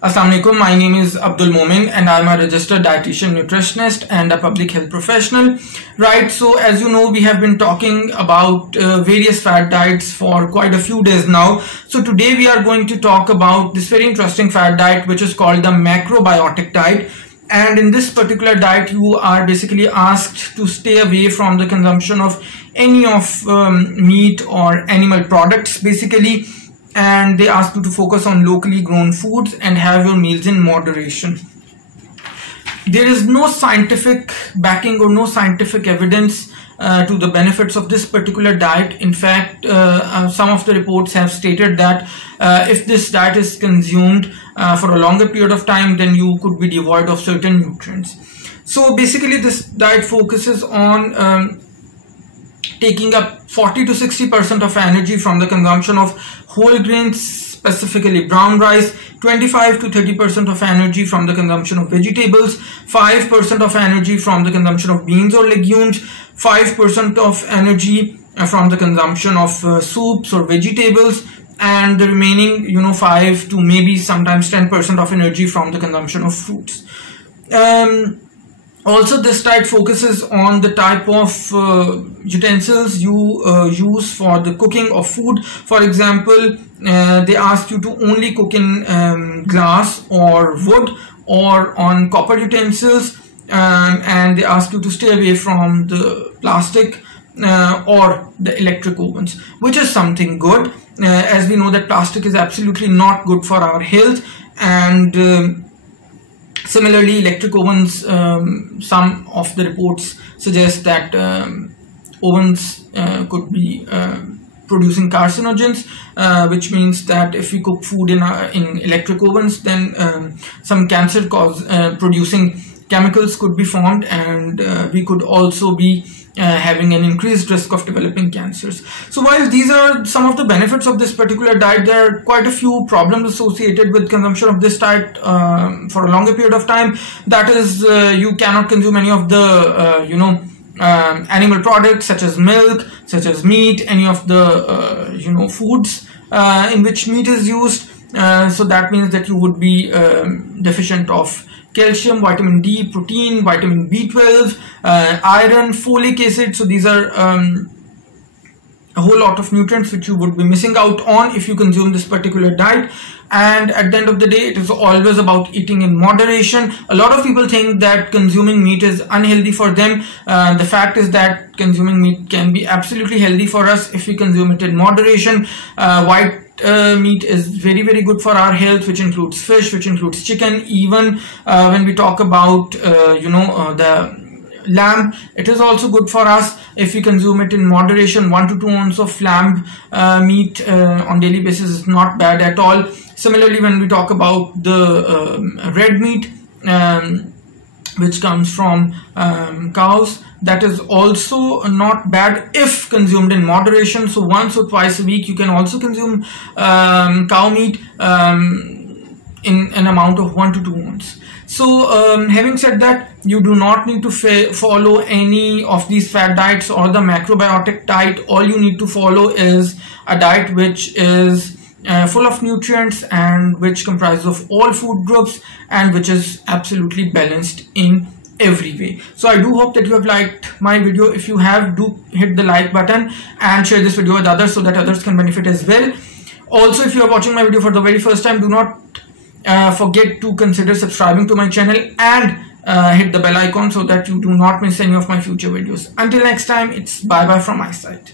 Assalamualaikum, my name is Abdul Momin and I'm a registered dietitian nutritionist and a public health professional. Right, so as you know, we have been talking about various fad diets for quite a few days now. So today we are going to talk about this very interesting fad diet which is called the macrobiotic diet. And in this particular diet, you are basically asked to stay away from the consumption of any of meat or animal products basically. And they ask you to focus on locally grown foods and have your meals in moderation. There is no scientific backing or no scientific evidence to the benefits of this particular diet. In fact, some of the reports have stated that if this diet is consumed for a longer period of time, then you could be devoid of certain nutrients. So basically this diet focuses on taking up 40 to 60% of energy from the consumption of whole grains, specifically brown rice, 25 to 30% of energy from the consumption of vegetables, 5% of energy from the consumption of beans or legumes, 5% of energy from the consumption of soups or vegetables, and the remaining 5 to maybe sometimes 10% of energy from the consumption of fruits. Also, this diet focuses on the type of utensils you use for the cooking of food. For example, they ask you to only cook in glass or wood or on copper utensils, and they ask you to stay away from the plastic or the electric ovens, which is something good, as we know that plastic is absolutely not good for our health. And similarly, electric ovens, some of the reports suggest that ovens could be producing carcinogens, which means that if we cook food in electric ovens, then some cancer producing chemicals could be formed, and we could also be having an increased risk of developing cancers. So while these are some of the benefits of this particular diet, there are quite a few problems associated with consumption of this diet for a longer period of time. That is, you cannot consume any of the animal products such as milk, such as meat, any of the foods in which meat is used. So that means that you would be deficient of calcium, vitamin D, protein, vitamin B12, iron, folic acid. So these are a whole lot of nutrients which you would be missing out on if you consume this particular diet. And at the end of the day, it is always about eating in moderation. A lot of people think that consuming meat is unhealthy for them. The fact is that consuming meat can be absolutely healthy for us if we consume it in moderation. White meat is very good for our health, which includes fish, which includes chicken. Even when we talk about the lamb, it is also good for us if we consume it in moderation. 1 to 2 ounces of lamb meat on daily basis is not bad at all. Similarly, when we talk about the red meat which comes from cows, that is also not bad if consumed in moderation. So once or twice a week you can also consume cow meat in an amount of 1 to 2 ounces. So having said that, you do not need to follow any of these fad diets or the macrobiotic diet. All you need to follow is a diet which is full of nutrients and which comprises of all food groups and which is absolutely balanced in every way. So I do hope that you have liked my video. If you have, do hit the like button and share this video with others so that others can benefit as well. Also, if you are watching my video for the very first time, do not forget to consider subscribing to my channel and hit the bell icon so that you do not miss any of my future videos. Until next time, it's bye bye from my side.